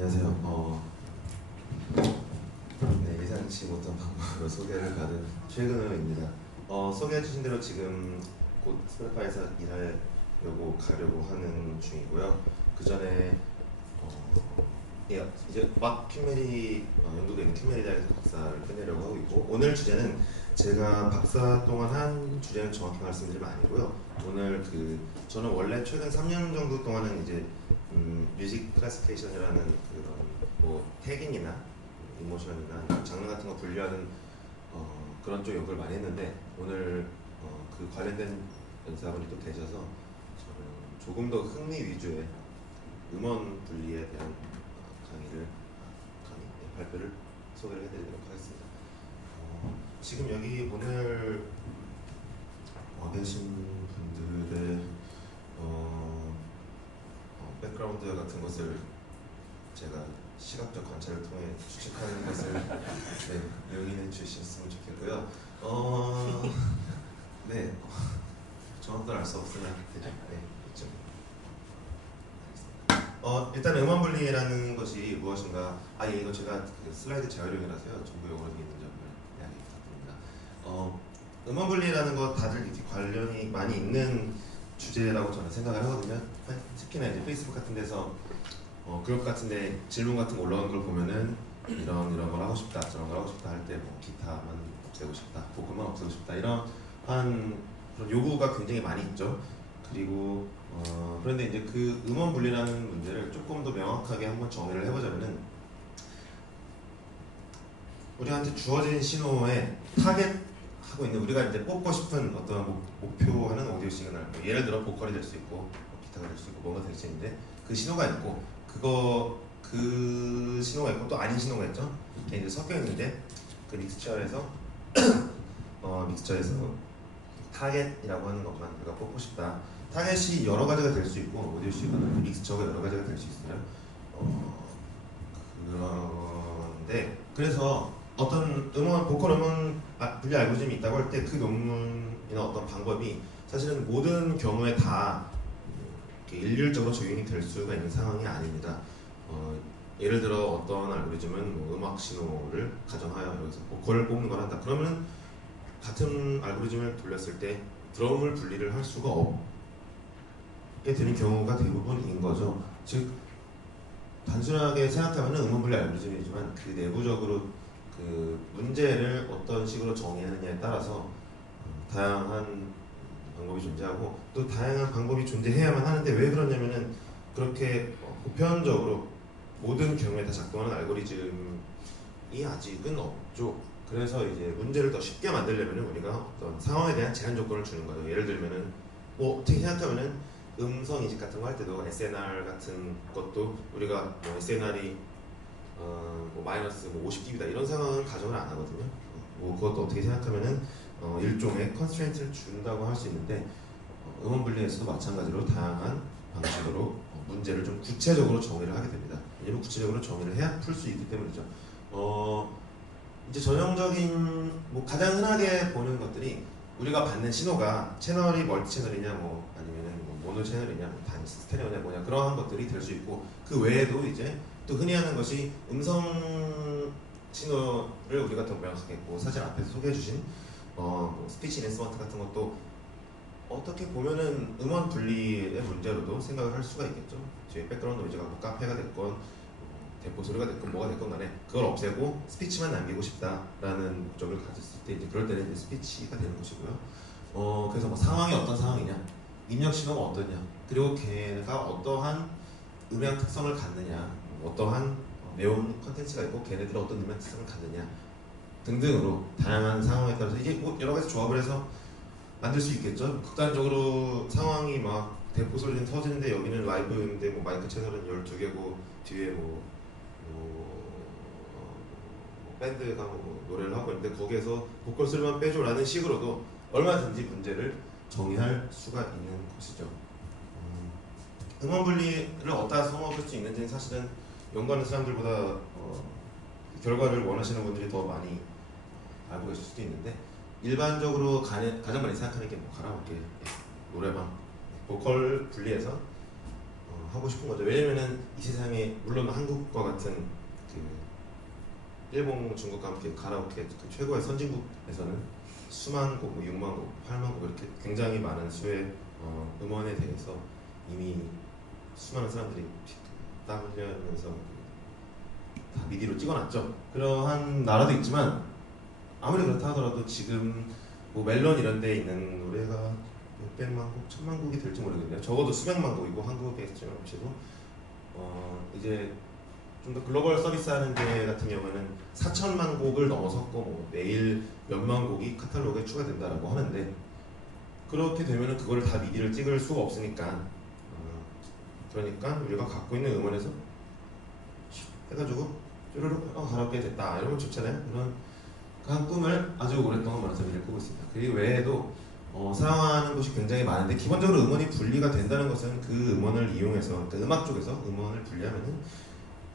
안녕하세요. 네, 예상치 못한 방법으로 소개를 받은 최근우입니다. 소개해 주신 대로 지금 곧 스포티파이에서 일하려고 가려고 하는 중이고요. 그 전에 예, 이제 막 큐메리 영국에 있는 큐메리 대학에서 박사를 끝내려고 하고 있고, 오늘 주제는 제가 박사 동안 한 주제는 정확히 말씀드리면 아니고요. 오늘 저는 원래 최근 3년 정도 동안은 이제 뮤직 클래시피케이션이라는 그런 뭐 태깅이나 이모션이나 장르 같은 거 분류하는 그런 쪽 연구를 많이 했는데, 오늘 그 관련된 연사분이 또 계셔서 저는 조금 더 흥미 위주의 음원 분리에 대한 발표를 소개를 해드리도록 하겠습니다. 지금 여기 오늘 와 계신 분들의 백그라운드 같은 것을 제가 시각적 관찰을 통해 추측하는 것을 용인해 주셨으면 좋겠고요. 네, 정확히 알 수 없으나 되죠. 네, 그렇죠. 일단 음원 분리라는 것이 무엇인가? 예, 이거 제가 슬라이드 재활용이라서요. 전부 영어로 되어 있는 점을 이야기 부탁드립니다. 음원 분리라는 거 다들 이렇게 관련이 많이 있는 주제라고 저는 생각을 하거든요. 특히나 이제 페이스북 같은 데서 그룹 같은데 질문 같은 거 올라오는 걸 보면은 이런 걸 하고 싶다, 저런 걸 하고 싶다 할 때 뭐 기타만 없애고 싶다, 보컬만 없애고 싶다, 이런 그런 요구가 굉장히 많이 있죠. 그리고 그런데 이제 그 음원 분리라는 문제를 조금 더 명확하게 한번 정의를 해보자면은, 우리한테 주어진 신호에 타겟하고 있는, 우리가 이제 뽑고 싶은 어떤 목표하는 오디오 시그널, 뭐 예를 들어 보컬이 될 수 있고 뭐 기타가 될 수 있고 뭔가 될 수 있는데, 그 신호가 있고 그 신호가 있고 또 아닌 신호가 있죠. 이게 이제 섞여 있는데, 그 믹스처에서 타겟이라고 하는 것만 우리가 뽑고 싶다. 타겟이 여러 가지가 될 수 있고, 오디오 시그널, 믹스처가 여러 가지가 될 수 있어요. 그런데 그래서 어떤 보컬 음원 분리 알고리즘이 있다고 할 때 그 논문이나 어떤 방법이 사실은 모든 경우에 다 일률적으로 적용이 될 수가 있는 상황이 아닙니다. 예를 들어 어떤 알고리즘은 뭐 음악 신호를 가정하여 여기서 보컬을 뽑는 걸 한다. 그러면 같은 알고리즘을 돌렸을 때 드럼을 분리를 할 수가 없게 되는 경우가 대부분인 거죠. 즉 단순하게 생각하면 음원 분리 알고리즘이지만 그 내부적으로 그 문제를 어떤 식으로 정의하느냐에 따라서 다양한 방법이 존재하고, 또 다양한 방법이 존재해야만 하는데, 왜 그러냐면은 그렇게 보편적으로 모든 경우에 다 작동하는 알고리즘이 아직은 없죠. 그래서 이제 문제를 더 쉽게 만들려면 우리가 어떤 상황에 대한 제한 조건을 주는 거예요. 예를 들면은 뭐 어떻게 생각하면은 음성 인식 같은 거 할 때도 SNR 같은 것도 우리가 뭐 SNR이 뭐 마이너스 뭐 50dB다 이런 상황은 가정을 안 하거든요. 뭐 그것도 어떻게 생각하면은 일종의 컨스트레인트를 준다고 할 수 있는데, 음원 분리에서도 마찬가지로 다양한 방식으로 문제를 좀 구체적으로 정의를 하게 됩니다. 왜냐면 구체적으로 정의를 해야 풀 수 있기 때문이죠. 이제 전형적인 뭐 가장 흔하게 보는 것들이, 우리가 받는 신호가 채널이 멀티 채널이냐 뭐 아니면은 뭐 모노 채널이냐 뭐 단지 스테레오냐 뭐냐, 그러한 것들이 될 수 있고, 그 외에도 이제 또 흔히 하는 것이 음성 신호를 우리가 더 명확하게 했고, 사실 앞에서 소개해 주신 뭐 스피치 인스트루먼트 같은 것도 어떻게 보면은 음원 분리의 문제로도 생각을 할 수가 있겠죠. 뒤에 백그라운드 노이즈가 뭐 카페가 됐건 대포 소리가 됐건 뭐가 됐건 간에 그걸 없애고 스피치만 남기고 싶다라는 목적을 가졌을 때, 이제 그럴 때는 이제 스피치가 되는 것이고요. 그래서 뭐 상황이 어떤 상황이냐, 입력 신호가 어떠냐, 그리고 걔가 어떠한 음향 특성을 갖느냐, 어떠한 내용 컨텐츠가 있고 걔네들이 어떤 음향 특성을 갖느냐 등등으로 다양한 상황에 따라서 이게 뭐 여러 가지 조합을 해서 만들 수 있겠죠. 극단적으로 상황이 막 대포 소리는 터지는데 여기는 라이브인데 뭐 마이크 채널은 12개고 뒤에 밴드가 뭐 노래를 하고 있는데 거기에서 보컬 소리만 빼줘라는 식으로도 얼마든지 문제를 정의할 수가 있는 것이죠. 음원 분리를 어디다 써먹을 수 있는지는 사실은 연구하는 사람들보다 결과를 원하시는 분들이 더 많이 알고 계실 수도 있는데, 일반적으로 가장 많이 생각하는 게 뭐 카라오케, 노래방, 보컬 분리해서 하고 싶은 거죠. 왜냐면은 이 세상에 물론 한국과 같은 그 일본, 중국과 함께 가라오케 그 최고의 선진국에서는 수만 곡, 뭐 6만 곡, 8만 곡 이렇게 굉장히 많은 수의 음원에 대해서 이미 수많은 사람들이 땀 흘려면서 다 미디로 찍어놨죠. 그러한 나라도 있지만 아무리 그렇다 하더라도 지금 뭐 멜론 이런 데 있는 노래가 몇백만 곡, 천만 곡이 될지 모르겠네요. 적어도 수백만 곡이고 한국에 지금 합치고 이제 좀 더 글로벌 서비스 하는 데 같은 경우는 4천만 곡을 넘어섰고 뭐 매일 몇만 곡이 카탈로그에 추가된다라고 하는데 그렇게 되면은 그거를 다 미디를 찍을 수가 없으니까 그러니까 우리가 갖고 있는 음원에서 해가지고 쭈르륵 가라오케 됐다 이러면 좋잖아요. 그런 그 꿈을 아주 오랫동안 많은 사람들이 꾸고 있습니다. 그 외에도 사용하는 곳이 굉장히 많은데 기본적으로 음원이 분리가 된다는 것은 그 음원을 이용해서 그러니까 음악 쪽에서 음원을 분리하면은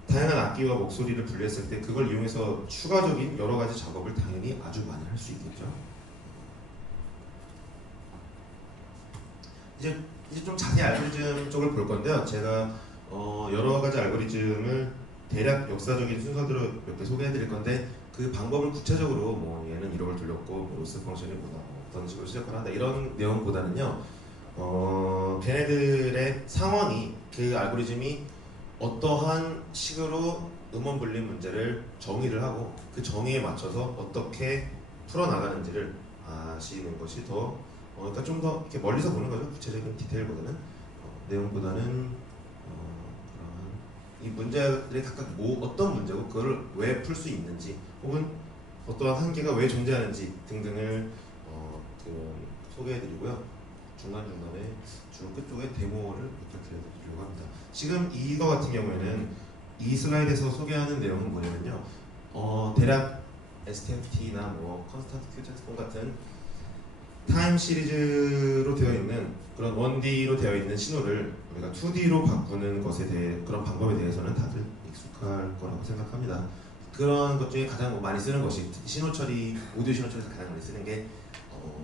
다양한 악기와 목소리를 분리했을 때 그걸 이용해서 추가적인 여러 가지 작업을 당연히 아주 많이 할 수 있겠죠. 이제 좀 자세히 알고리즘 쪽을 볼 건데요. 제가 여러 가지 알고리즘을 대략 역사적인 순서대로 몇 개 소개해 드릴 건데 그 방법을 구체적으로 뭐 얘는 이름을 돌렸고 뭐 로스 펑션이 뭐다 어떤 식으로 시작을 한다 이런 내용보다는요 걔네들의 상황이 그 알고리즘이 어떠한 식으로 음원 분리 문제를 정의를 하고 그 정의에 맞춰서 어떻게 풀어나가는지를 아시는 것이 더 그러니까 좀 더 이렇게 멀리서 보는 거죠. 구체적인 디테일보다는 내용보다는 그런 이 문제들이 각각 어떤 문제고 그걸 왜 풀 수 있는지 혹은 어떠한 한계가 왜 존재하는지 등등을 소개해드리고요. 중간중간에 줄 끝쪽에 데모를 이렇게 들려드리려고 합니다. 지금 이거 같은 경우에는 이 슬라이드에서 소개하는 내용은 뭐냐면요. 대략 STFT나 뭐 컨스턴트 큐 트랜스폼 같은 타임 시리즈로 되어 있는 그런 1D로 되어 있는 신호를 우리가 2D로 바꾸는 것에 대해 그런 방법에 대해서는 다들 익숙할 거라고 생각합니다. 그런 것 중에 가장 많이 쓰는 것이 신호 처리, 오디오 신호 처리에서 가장 많이 쓰는 게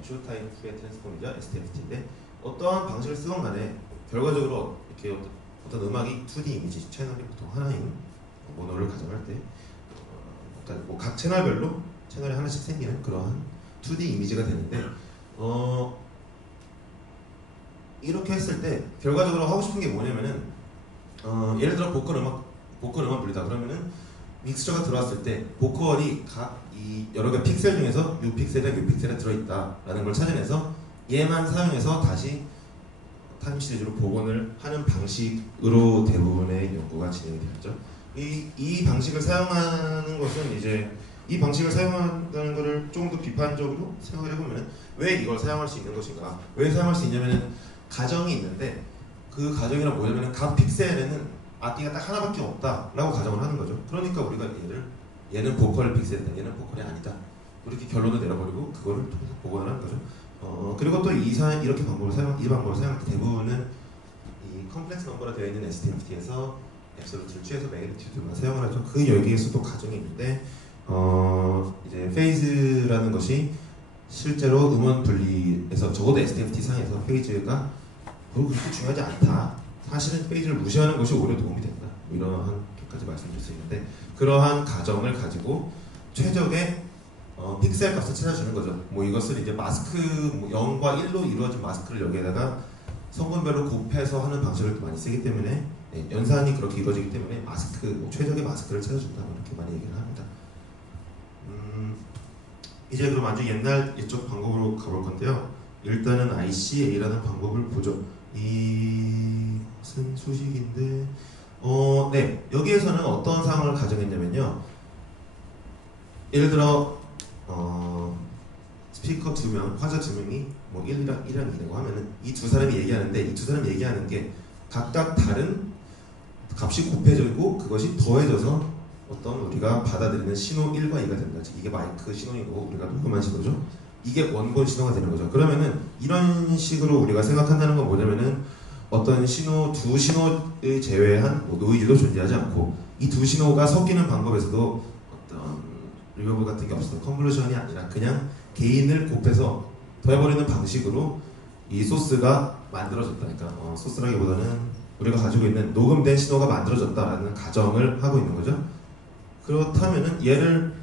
쇼타임 후의 트랜스폼이죠. STFT인데 어떠한 방식을 쓰건 간에 결과적으로 이렇게 어떤 음악이 2D 이미지 채널이 보통 하나인 모노를 가정할 때 그러니까 뭐 각 채널별로 채널이 하나씩 생기는 그러한 2D 이미지가 되는데 이렇게 했을 때 결과적으로 하고 싶은 게 뭐냐면은 예를 들어 보컬 음악 불리다 그러면은 믹스처가 들어왔을 때 보컬이 각 이 여러 개 픽셀 중에서 이 픽셀에 이 픽셀에 들어있다라는 걸 찾아내서 얘만 사용해서 다시 타임 시리즈로 복원을 하는 방식으로 대부분의 연구가 진행이 되었죠. 이 방식을 사용하는 것은 이제 이 방식을 사용한다는 것을 조금 더 비판적으로 생각을 해보면 왜 이걸 사용할 수 있는 것인가? 왜 사용할 수 있냐면은 가정이 있는데 그 가정이란 뭐냐면은 각 픽셀에는 악기가 딱 하나밖에 없다라고 가정을 하는 거죠. 그러니까 우리가 얘는 보컬 픽셀이다, 얘는 보컬이 아니다. 이렇게 결론을 내려버리고 그거를 통해서 복원을 하는 거죠. 그리고 또 이 방법을 사용할 때 대부분은 이 컴플렉스 넘버로 되어 있는 STFT에서 앱솔루트를 취해서 매그니튜드만 사용을 하죠. 그 여기에서도 가정이 있는데 이제 페이즈라는 것이 실제로 음원 분리에서 적어도 STFT 상에서 페이즈가 그렇게 중요하지 않다. 사실은 페이즈를 무시하는 것이 오히려 도움이 된다. 이러한 것까지 말씀드릴 수 있는데 그러한 가정을 가지고 최적의 픽셀 값을 찾아주는 거죠. 뭐 이것을 이제 마스크 0과 1로 이루어진 마스크를 여기에다가 성분별로 곱해서 하는 방식을 많이 쓰기 때문에 연산이 그렇게 이루어지기 때문에 최적의 마스크를 찾아준다 이렇게 많이 얘기를 합니다. 이제 그럼 아주 옛날 이쪽 방법으로 가볼 건데요. 일단은 ICA라는 방법을 보죠. 이것은 수식인데 네, 여기에서는 어떤 상황을 가정했냐면요. 예를 들어 스피커 2명, 화자 2명이 뭐 1이랑 2라고 하면은 이 두 사람이 얘기하는데 이 두 사람이 얘기하는 게 각각 다른 값이 곱해지고 그것이 더해져서 어떤 우리가 받아들이는 신호 1과 2가 된다. 즉 이게 마이크 신호이고 우리가 녹음한 신호죠. 이게 원본 신호가 되는 거죠. 그러면은 이런 식으로 우리가 생각한다는 건 뭐냐면은 어떤 두 신호를 제외한 노이즈도 존재하지 않고 이 두 신호가 섞이는 방법에서도 어떤 리버브 같은 게 없어. 컨볼루션이 아니라 그냥 개인을 곱해서 더해버리는 방식으로 이 소스가 만들어졌다. 그러니까 소스라기보다는 우리가 가지고 있는 녹음된 신호가 만들어졌다라는 가정을 하고 있는 거죠. 그렇다면은 얘를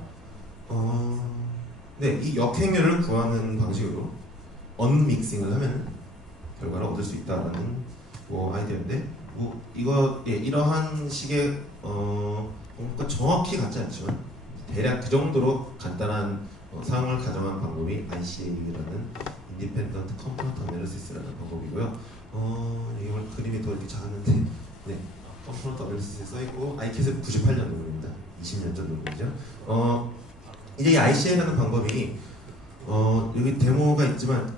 이 역행렬을 구하는 방식으로 언믹싱을 하면 결과를 얻을 수 있다라는 아이디어인데 이러한 식의 뭔가 정확히 같지 않지만 대략 그 정도로 간단한 상황을 가정한 방법이 ICA라는 Independent Component Analysis라는 방법이고요. 이걸 그림이 더 이렇게 작았는데 Component Analysis에 써있고 ICA에서 98년 논문입니다. 20년 전 논문이죠. 이제 이 ICA라는 방법이 여기 데모가 있지만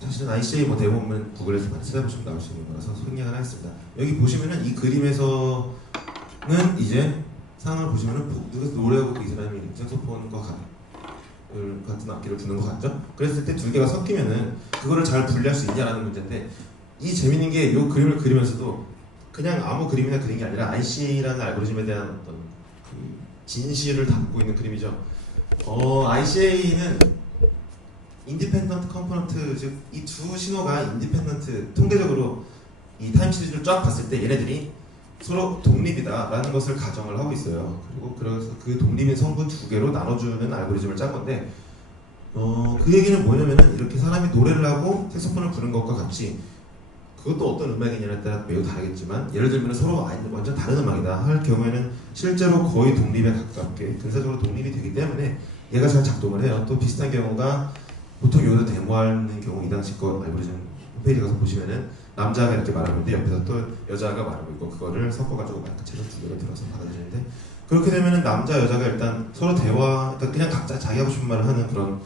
사실은 ICA 데모 보면 구글에서 많이 찾아보시면 나올 수 있는 거라서 생략을 하겠습니다. 여기 보시면은 이 그림에서는 이제 상황을 보시면은 노래하고 이 사람이 색소폰과 같은 악기를 부는 것 같죠? 그랬을 때 두 개가 섞이면은 그거를 잘 분리할 수 있냐라는 문제인데 이 재밌는 게 이 그림을 그리면서도 그냥 아무 그림이나 그린 게 아니라 ICA라는 알고리즘에 대한 어떤 그 진실을 담고 있는 그림이죠. ICA는 인디펜던트 컴포넌트, 즉 이 두 신호가 인디펜던트, 통계적으로 이 타임 시리즈를 쫙 봤을 때 얘네들이 서로 독립이다라는 것을 가정을 하고 있어요. 그리고 그래서 그 독립인 성분 두 개로 나눠주는 알고리즘을 짠 건데 그 얘기는 뭐냐면은 이렇게 사람이 노래를 하고 색소폰을 부는 것과 같이 그것도 어떤 음악이냐에 따라 매우 다르겠지만 예를 들면 서로 완전 다른 음악이다 할 경우에는 실제로 거의 독립에 가깝게 근사적으로 독립이 되기 때문에 얘가 잘 작동을 해요. 또 비슷한 경우가 보통 여기서 데모하는 경우 이 당시 거 알고리즘 홈페이지 가서 보시면은 남자가 이렇게 말하고 있는데 옆에서 또 여자가 말하고 있고 그거를 섞어가지고 마이크처럼 두 개를 들어서 받아들이는데 그렇게 되면은 남자 여자가 일단 서로 그러니까 그냥 각자 자기 하고 싶은 말을 하는 그런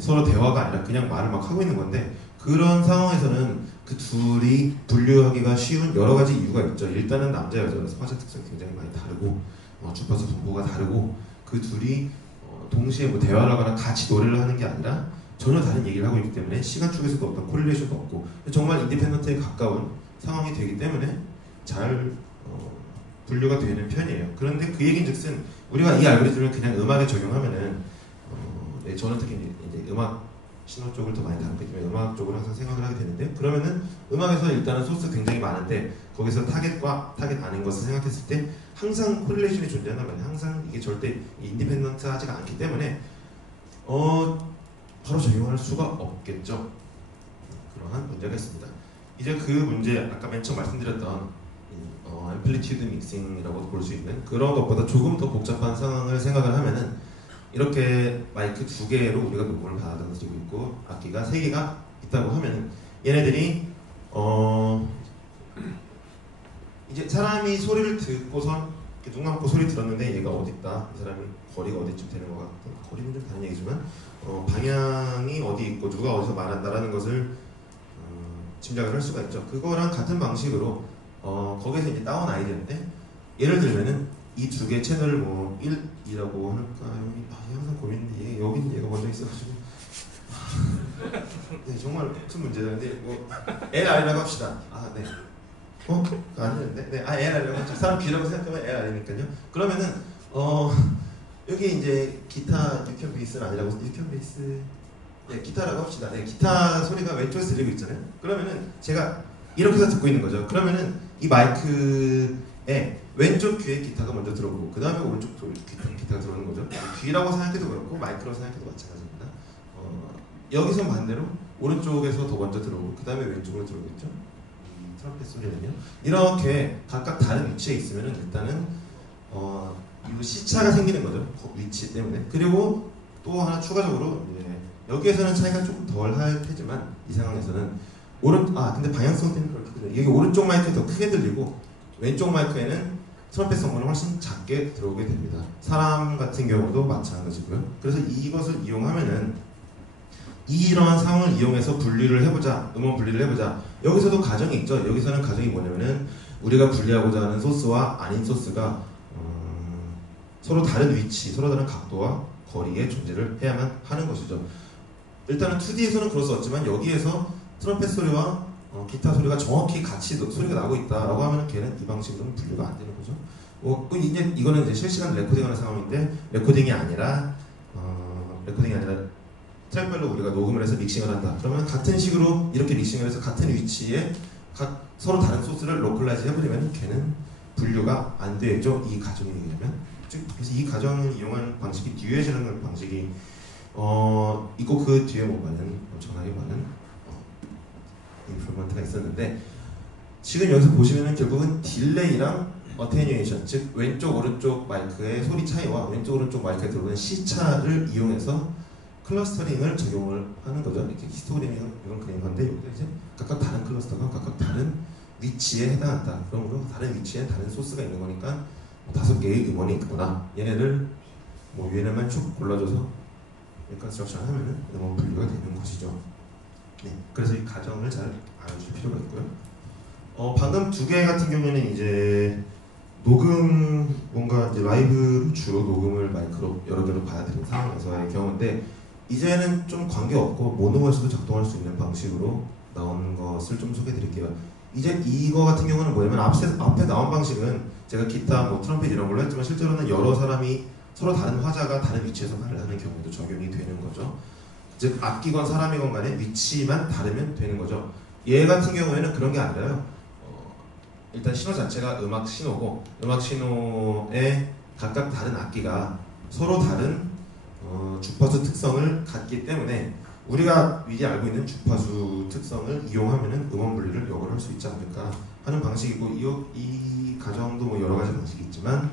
서로 대화가 아니라 그냥 말을 막 하고 있는 건데 그런 상황에서는 그 둘이 분류하기가 쉬운 여러 가지 이유가 있죠. 일단은 남자 여자라서 화자 특성이 굉장히 많이 다르고 주파수 분포가 다르고 그 둘이 동시에 대화를 하거나 같이 노래를 하는 게 아니라 전혀 다른 얘기를 하고 있기 때문에 시간 쪽에서도 어떤 콜리레이션도 없고 정말 인디펜던트에 가까운 상황이 되기 때문에 잘 분류가 되는 편이에요. 그런데 그 얘기인즉슨 우리가 이 알고리즘을 그냥 음악에 적용하면은 저는 특히 이제 음악 신호 쪽을 더 많이 다루기 때문에 음악 쪽으로 항상 생각을 하게 되는데 그러면은 음악에서 일단은 소스 굉장히 많은데 거기서 타겟과 타겟 아닌 것을 생각했을 때 항상 코릴레이션이 존재한단 말이에요. 항상 이게 절대 인디펜던트하지가 않기 때문에 바로 적용할 수가 없겠죠. 그러한 문제가 있습니다. 이제 그 문제 아까 맨 처음 말씀드렸던 앰플리튜드 믹싱이라고 볼 수 있는 그런 것보다 조금 더 복잡한 상황을 생각을 하면은 이렇게 마이크 두 개로 우리가 녹음을 받아들이고 있고 악기가 세 개가 있다고 하면은 얘네들이 이제 사람이 소리를 듣고선 눈 감고 소리 들었는데 얘가 어디 있다, 이 사람이 거리가 어디쯤 되는 것 같고 거리는 좀 다른 얘기지만 방향이 어디 있고 누가 어디서 말한다라는 것을 짐작을 할 수가 있죠. 그거랑 같은 방식으로 거기서 이제 따온 아이디어인데 예를 들면은 이 두 개 채널을 1, 2라고 할까요? 항상 고민인데 여기는 얘가 먼저 있어가지고 네, 정말 큰 문제인데 LR이라고 합시다. 네. 아니는데? 네, LR이라고 합시다. 사람 귀라고 생각하면 LR이니까요. 그러면은 여기 이제 기타 유견 베이스는 아니라고 유견 베이스 기타라고 합시다. 네, 기타 소리가 왼쪽에서 들리고 있잖아요. 그러면은 제가 이렇게 해서 듣고 있는 거죠. 그러면은 이 마이크에 왼쪽 귀에 기타가 먼저 들어오고 그 다음에 오른쪽 기타가 들어오는 거죠. 귀라고 생각해도 그렇고 마이크라고 생각해도 마찬가지입니다. 여기서 반대로 오른쪽에서 더 먼저 들어오고 그 다음에 왼쪽으로 들어오겠죠. 트럼펫 소리는요. 이렇게 각각 다른 위치에 있으면 일단은 이 시차가 생기는 거죠. 위치 때문에. 그리고 또 하나 추가적으로 여기에서는 차이가 조금 덜 할 테지만 이 상황에서는 근데 방향성 때문에 그렇게 들려요. 여기 오른쪽 마이크가 더 크게 들리고 왼쪽 마이크에는 트럼펫 성분은 훨씬 작게 들어오게 됩니다. 사람 같은 경우도 마찬가지고요. 그래서 이것을 이용하면은 이러한 상황을 이용해서 분리를 해보자, 음원 분리를 해보자. 여기서도 가정이 있죠. 여기서는 가정이 뭐냐면은 우리가 분리하고자 하는 소스와 아닌 소스가 서로 다른 위치, 서로 다른 각도와 거리에 존재를 해야만 하는 것이죠. 일단은 2D에서는 그럴 수 없지만 여기에서 트럼펫 소리와 기타 소리가 정확히 같이 소리가 나고 있다라고 하면 걔는 이 방식으로는 분류가 안 되는 거죠. 이거는 이제 실시간 레코딩하는 상황인데 레코딩이 아니라 트랙별로 우리가 녹음을 해서 믹싱을 한다. 그러면 같은 식으로 이렇게 믹싱을 해서 같은 위치에 각 서로 다른 소스를 로컬라이즈 해버리면 걔는 분류가 안 되죠. 이 가정에 의하면. 그래서 이 가정을 이용한 방식이 듀엣이라는 방식이 있고 그 뒤에 뭔가는 엄청나게 많은 인프루먼트가 있었는데 지금 여기서 보시면은 결국은 딜레이랑 어테뉴에이션, 즉 왼쪽 오른쪽 마이크의 소리 차이와 왼쪽 오른쪽 마이크에 들어오는 시차를 이용해서 클러스터링을 적용을 하는 거죠. 이렇게 히스토그램이 이건 그린 건데 여기서 이제 각각 다른 클러스터가 각각 다른 위치에 해당한다. 그러므로 다른 위치에 다른 소스가 있는 거니까 5개의 음원이 있구나. 얘네를 얘네만 쭉 골라줘서 리컨스트럭션 하면은 음원 분류가 되는 것이죠. 네, 그래서 이 가정을 잘 알아줄 필요가 있고요. 방금 두 개 같은 경우에는 이제 녹음 뭔가 이제 라이브 주로 녹음을 마이크로 여러 개로 받아들인 상황에서의 경우인데 이제는 좀 관계없고 모노버스도 작동할 수 있는 방식으로 나오는 것을 좀 소개해드릴게요. 이제 이거 같은 경우는 뭐냐면 앞에 나온 방식은 제가 기타, 트럼펫 이런 걸로 했지만 실제로는 여러 사람이 서로 다른 화자가 다른 위치에서 말을 하는 경우도 적용이 되는 거죠. 즉 악기건 사람이건 간에 위치만 다르면 되는 거죠. 얘 같은 경우에는 그런 게 아니라요. 일단 신호 자체가 음악 신호고 음악 신호에 각각 다른 악기가 서로 다른 주파수 특성을 갖기 때문에 우리가 미리 알고 있는 주파수 특성을 이용하면은 음원 분리를 역으로 할 수 있지 않을까 하는 방식이고 이 가정도 여러 가지 방식이 있지만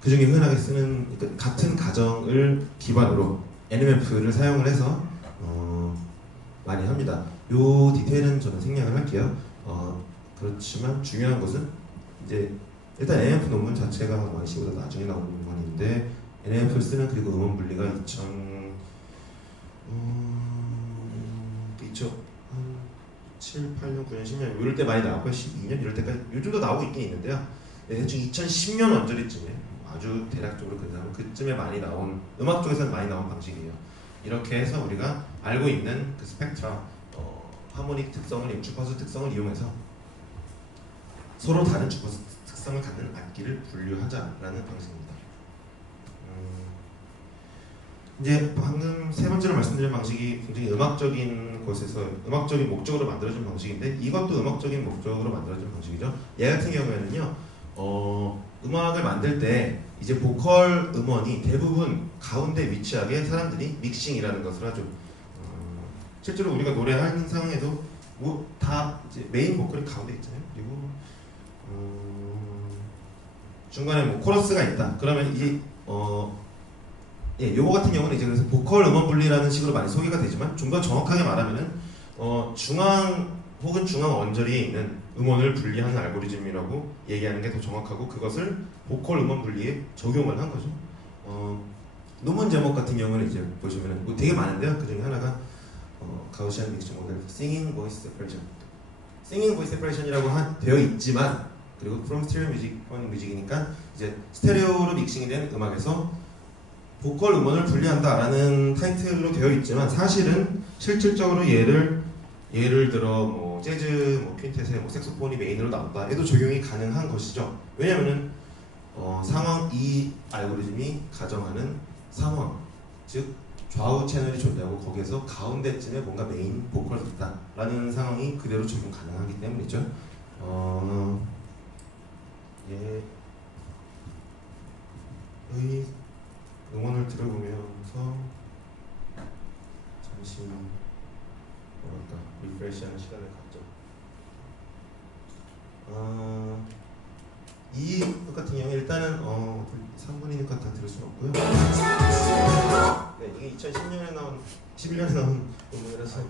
그 중에 흔하게 쓰는 같은 가정을 기반으로 NMF를 사용을 해서 많이 합니다. 요 디테일은 저는 생략을 할게요. 그렇지만 중요한 것은 이제 일단 NMF 논문 자체가 왕시보다 나중에 나온 논문인데 NMF를 쓰는 그리고 음원 분리가 2007, 8년, 9년, 10년 이럴 때 많이 나왔고요. 12년 이럴 때까지 요즘도 나오고 있긴 있는데요. 대충 2010년 언저리쯤에 아주 대략적으로 그쯤에 많이 나온 음악 쪽에서는 많이 나온 방식이에요. 이렇게 해서 우리가 알고 있는 그 스펙트라, 하모닉 특성을, 주파수 특성을 이용해서 서로 다른 주파수 특성을 갖는 악기를 분류하자라는 방식입니다. 이제 방금 세 번째로 말씀드린 방식이 굉장히 음악적인 곳에서 음악적인 목적으로 만들어진 방식인데 이것도 음악적인 목적으로 만들어진 방식이죠. 얘 같은 경우에는요, 음악을 만들 때 이제 보컬 음원이 대부분 가운데 위치하게 사람들이 믹싱이라는 것을 하죠. 실제로 우리가 노래하는 상황에도 다 이제 메인 보컬이 가운데 있잖아요. 그리고 중간에 코러스가 있다. 그러면 이제 요거 같은 경우는 이제 그래서 보컬 음원 분리라는 식으로 많이 소개가 되지만 좀 더 정확하게 말하면은 중앙 혹은 중앙 언저리에 있는 음원을 분리하는 알고리즘이라고 얘기하는 게 더 정확하고 그것을 보컬 음원 분리에 적용을 한 거죠. 논문 제목 같은 경우는 이제 보시면은 되게 많은데요. 그 중에 하나가 가우시안 믹싱 모델 Singing Voice Separation, Singing Voice Separation이라고 되어 있지만 그리고 From Stereo Music, Phonic Music이니까 이제 스테레오로 믹싱이 된 음악에서 보컬 음원을 분리한다라는 타이틀로 되어 있지만 사실은 실질적으로 예를 들어 재즈, 퀸텟에 색소폰이 메인으로 나온다 해도 적용이 가능한 것이죠. 왜냐면은 상황 이 알고리즘이 가정하는 상황, 즉 좌우 채널이 존재하고 거기에서 가운데쯤에 뭔가 메인 보컬이 있다라는 상황이 그대로 적용 가능하기 때문이죠. 의 음원을 들어보면서 잠시 리프레시하는 시간을 갖죠. 이 같은 경우 일단은 3분이니까 다 들을 수는 없고요. 네, 이게 2010년에 나온 11년에 나온 음원이라서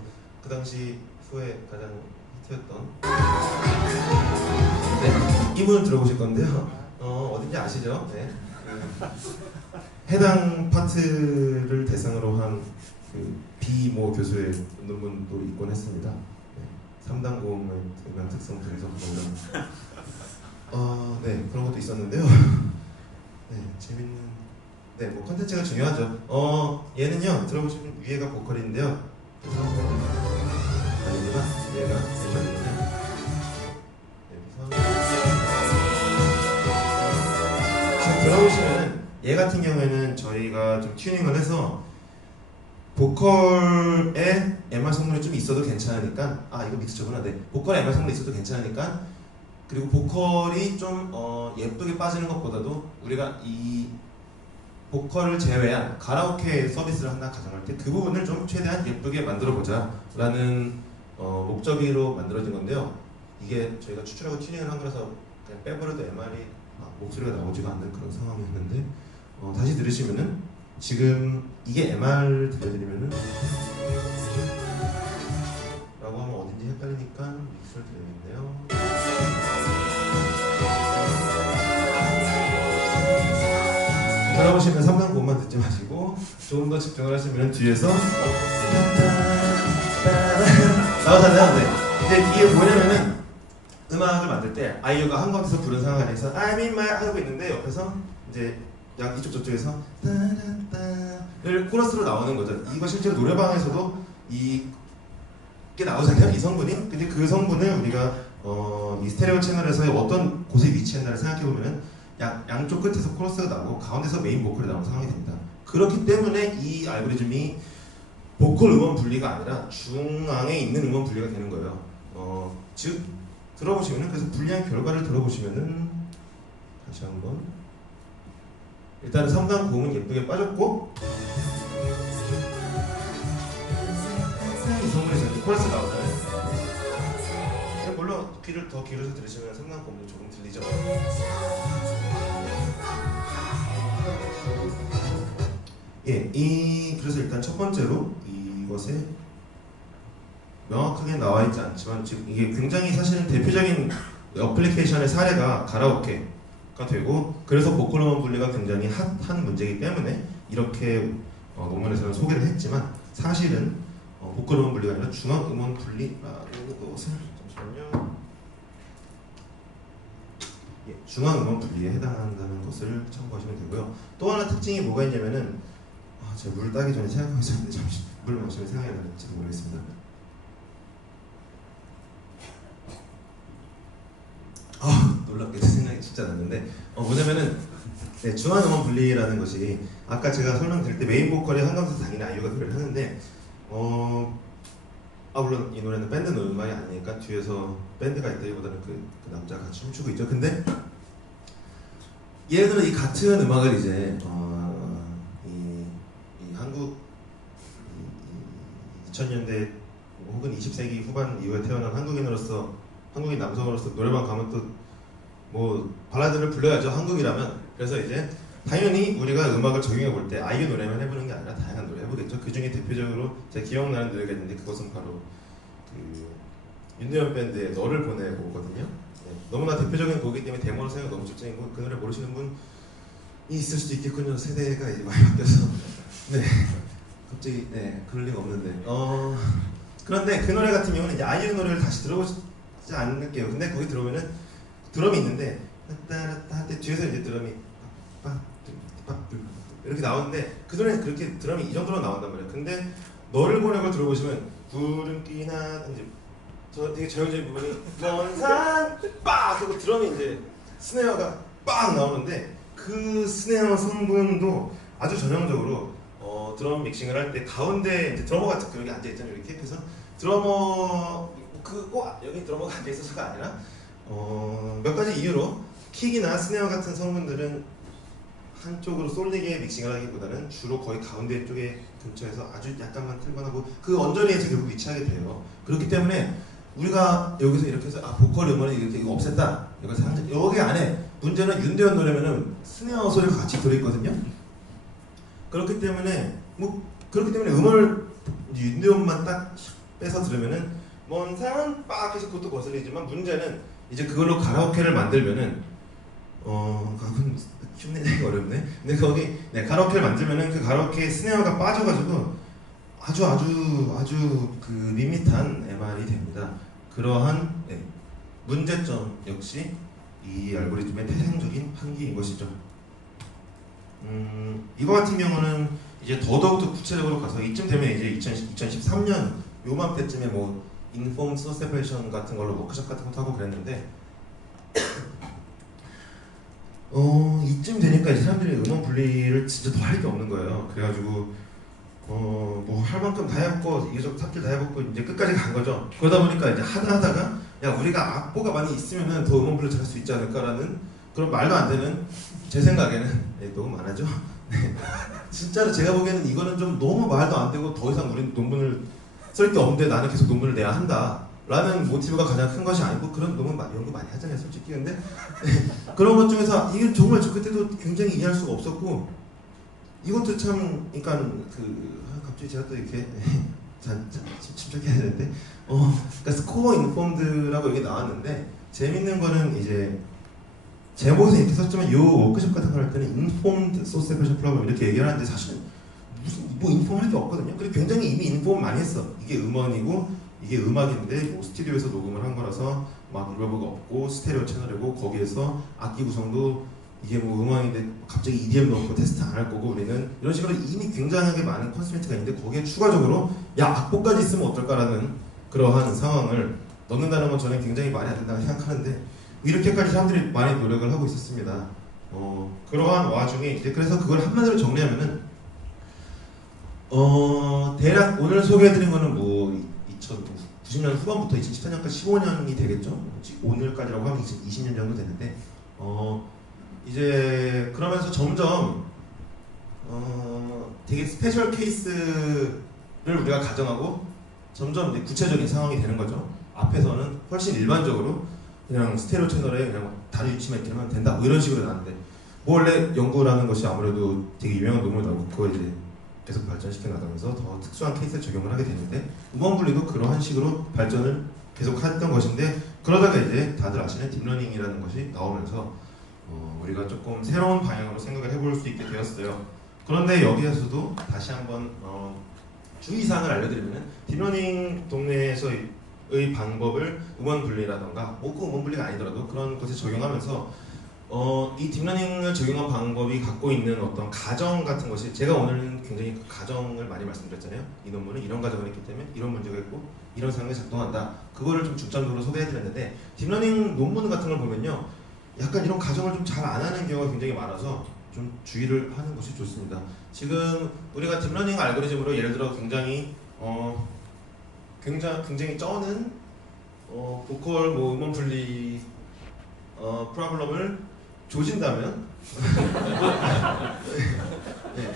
그 당시 후에 가장 히트였던 이 분을 들어보실 건데요. 어딘지 아시죠? 네. 해당 파트를 대상으로 한 그 비모 교수의 논문도 있곤 했습니다. 네. 3단 고음의 음향 특성 분석 네, 그런 것도 있었는데요. 네, 재밌는 컨텐츠가 중요하죠. 얘는요, 들어보시면 위에가 보컬인데요. 아닙니다. 얘가 보컬인데 지금 들어보시면은 얘 같은 경우에는 저희가 좀 튜닝을 해서 보컬에 MR 성분이 좀 있어도 괜찮으니까 이거 믹스처구나. 네. 보컬에 MR 성분이 있어도 괜찮으니까 그리고 보컬이 좀 예쁘게 빠지는 것보다도 우리가 이 보컬을 제외한 가라오케 서비스를 한다 가정할 때 그 부분을 좀 최대한 예쁘게 만들어보자 라는 목적으로 만들어진 건데요. 이게 저희가 추출하고 튜닝을 한 거라서 그냥 빼버려도 MR이 목소리가 나오지가 않는 그런 상황이었는데 다시 들으시면은 지금 이게 MR 들려드리면은 라고 하면 어딘지 헷갈리니까 믹스를 드려야겠네요. 들어보시면 3단 고음만 듣지 마시고 조금 더 집중을 하시면 뒤에서 나오잖아요. 네. 근데 이게 뭐냐면은 음악을 만들 때 아이유가 한국에서 부른 상황에서 I'm in my 하고 있는데 옆에서 이제 약 이쪽 저쪽에서 따라따를 코러스로 나오는 거죠. 이거 실제로 노래방에서도 이게 나오잖아요. 이 성분이. 근데 그 성분을 우리가 이 스테레오 채널에서의 어떤 곳에 위치했나를 생각해보면은 양쪽 끝에서 코러스가 나오고 가운데서 메인 보컬이 나오는 상황이 됩니다. 그렇기 때문에 이 알고리즘이 보컬 음원 분리가 아니라 중앙에 있는 음원 분리가 되는 거예요. 즉 들어보시면은 그래서 분리한 결과를 들어보시면은 다시 한번 일단 3단 고음은 예쁘게 빠졌고 이 성분에서 코러스 나오잖아요. 물론 귀를 더 기울여서 들으시면 3단 고음도 조금 들리죠. 예, 그래서 일단 첫 번째로 이것에 명확하게 나와 있지 않지만 지금 이게 굉장히 사실은 대표적인 어플리케이션의 사례가 가라오케가 되고 그래서 보컬 음원 분리가 굉장히 핫한 문제이기 때문에 이렇게 논문에서는 소개를 했지만 사실은 보컬 음원 분리가 아니라 중앙 음원 분리라는 것을 잠시만요. 예, 중앙 음원 분리에 해당한다는 것을 참고하시면 되고요. 또 하나 특징이 뭐가 있냐면은 제가 물 따기 전에 생각하고 있었는데 잠시 물 마시면 생각이 나는지도 모르겠습니다. 놀랍게도 생각이 진짜 났는데 뭐냐면은 네, 중앙 음원 분리라는 것이 아까 제가 설명드릴 때 메인 보컬의 한가운데서 당연히 아이유가 노래를 하는데 물론 이 노래는 밴드 음악이 아니니까 뒤에서 밴드가 있다기보다는 그 남자가 같이 춤추고 있죠. 근데 예를 들어 이 같은 음악을 이제 이 한국 2000년대 혹은 20세기 후반 이후에 태어난 한국인 남성으로서 노래방 가면 또 뭐 발라드를 불러야죠. 한국이라면. 그래서 이제 당연히 우리가 음악을 적용해 볼 때 아이유 노래만 해보는 게 아니라 다양한 노래 해보겠죠. 그 중에 대표적으로 제가 기억나는 노래가 있는데 그것은 바로 윤도현 밴드의 너를 보내고거든요. 네, 너무나 대표적인 곡이기 때문에 데모로 생각 너무 적정이고 그 노래 모르시는 분이 있을 수도 있겠군요. 세대가 이제 많이 바뀌어서 네 갑자기 그럴 리가 없는데 그런데 그 노래 같은 경우는 이제 아이유 노래를 다시 들어보지 않을게요. 근데 거기 들어오면은 드럼이 있는데 따따따 할 때 뒤에서 이제 드럼이 이렇게 나오는데 그 노래는 그렇게 드럼이 이 정도로 나온단 말이에요. 근데 너를 보내고 들어보시면 구름끼나 이제 저 되게 저형적인 부분이 먼산 빡 하고 드럼이 이제 스네어가 빡 나오는데 그 스네어 성분도 아주 전형적으로 드럼 믹싱을 할 때 가운데 이제 드러머가 그렇게 앉아 있잖아요. 이렇게 그래서 드러머 여기 드러머가 앉아 있어서가 아니라 몇 가지 이유로 킥이나 스네어 같은 성분들은 한쪽으로 쏠리게 믹싱을 하기보다는 주로 거의 가운데 쪽에 근처에서 아주 약간만 틀거나 그 언저리에서 결국 위치하게 돼요. 그렇기 때문에 우리가 여기서 이렇게 해서 보컬 음원을 이렇게 없앴다. 여기 안에 문제는 윤도현 노래면은 스네어 소리가 같이 들어있거든요. 그렇기 때문에 음원을 윤도현만 딱 빼서 들으면은 먼 산 빡 해서 그것도 거슬리지만 문제는 이제 그걸로 가라오케를 만들면은 그건 흉내내기 어렵네. 근데 거기 가라오케를 만들면은 그 가라오케 스네어가 빠져가지고 아주 그 밋밋한 MR이 됩니다. 그러한 문제점 역시 이 알고리즘의 태생적인 한계인 것이죠. 이거 같은 경우는 이제 더더욱더 구체적으로 가서 이쯤 되면 이제 2013년 요맘때쯤에 인폼 서세퍼레이션 같은 걸로 워크숍 같은 것도 하고 그랬는데 이쯤 되니까 이제 사람들이 음원 분리를 진짜 더 할 게 없는 거예요. 그래가지고 뭐 할 만큼 다 해봤고 이쪽 삽질 다 해봤고 이제 끝까지 간 거죠. 그러다 보니까 이제 하다가 야 우리가 악보가 많이 있으면은 더 음원 블루를 할 수 있지 않을까라는 그런 말도 안 되는 제 생각에는 너무 많아죠. 네. 진짜로 제가 보기에는 이거는 좀 너무 말도 안 되고 더 이상 우리는 논문을 쓸 게 없는데 나는 계속 논문을 내야 한다. 라는 모티브가 가장 큰 것이 아니고 그런 논문 연구 많이 하잖아요 솔직히. 근데 그런 것 중에서 이게 정말 저 그때도 굉장히 이해할 수가 없었고 이것도 참 그러니까 갑자기 제가 또 이렇게 침착해야 되는데 그러니까 스코어 인폼드라고 여기 나왔는데 재밌는 거는 이제 제목에서 이렇게 썼지만 이 워크숍 같은 걸 할 때는 informed source separation problem 이렇게 얘기를 하는데 사실은 무슨 뭐 인폼할 게 없거든요. 그리고 굉장히 이미 인폼 많이 했어. 이게 음원이고 이게 음악인데 뭐 스튜디오에서 녹음을 한 거라서 막 리버브가 없고 스테레오 채널이고 거기에서 악기 구성도 이게 뭐 음악인데 갑자기 EDM 넣고 테스트 안 할 거고 우리는 이런 식으로 이미 굉장하게 많은 컨스트레인트가 있는데 거기에 추가적으로 야 악보까지 있으면 어떨까라는 그러한 상황을 넣는다는 건 저는 굉장히 말이 안 된다고 생각하는데 이렇게까지 사람들이 많이 노력을 하고 있었습니다. 그러한 와중에 이제 그래서 그걸 한마디로 정리하면은 대략 오늘 소개해드린 거는 뭐 2090년 후반부터 2014년까지 15년이 되겠죠. 오늘까지라고 하면 20년 정도 되는데 이제 그러면서 점점 되게 스페셜 케이스를 우리가 가정하고 점점 이제 구체적인 상황이 되는 거죠. 앞에서는 훨씬 일반적으로 그냥 스테레오 채널에 그냥 다리 위치만 있게 하면 된다 뭐 이런 식으로 나왔는데 뭐 원래 연구라는 것이 아무래도 되게 유명한 논문을 나오고 그걸 이제 계속 발전시켜 나가면서 더 특수한 케이스에 적용을 하게 되는데 음원 분리도 그러한 식으로 발전을 계속 했던 것인데 그러다가 이제 다들 아시는 딥러닝이라는 것이 나오면서 우리가 조금 새로운 방향으로 생각을 해볼 수 있게 되었어요. 그런데 여기에서도 다시 한번 주의사항을 알려드리면 딥러닝 동네에서의 방법을 음원 분리라던가 꼭 음원 분리가 아니더라도 그런 것에 적용하면서 이 딥러닝을 적용한 방법이 갖고 있는 어떤 가정 같은 것이 제가 오늘은 굉장히 그 가정을 많이 말씀드렸잖아요. 이 논문은 이런 가정을 했기 때문에 이런 문제가 있고 이런 상황에 작동한다. 그거를 좀 중점적으로 소개해드렸는데 딥러닝 논문 같은 걸 보면요. 약간 이런 가정을 좀 잘 안 하는 경우가 굉장히 많아서 좀 주의를 하는 것이 좋습니다. 지금 우리가 딥러닝 알고리즘으로 예를 들어 굉장히 굉장히 쩌는 보컬 뭐 음원 분리 프로블럼을 조진다면 네.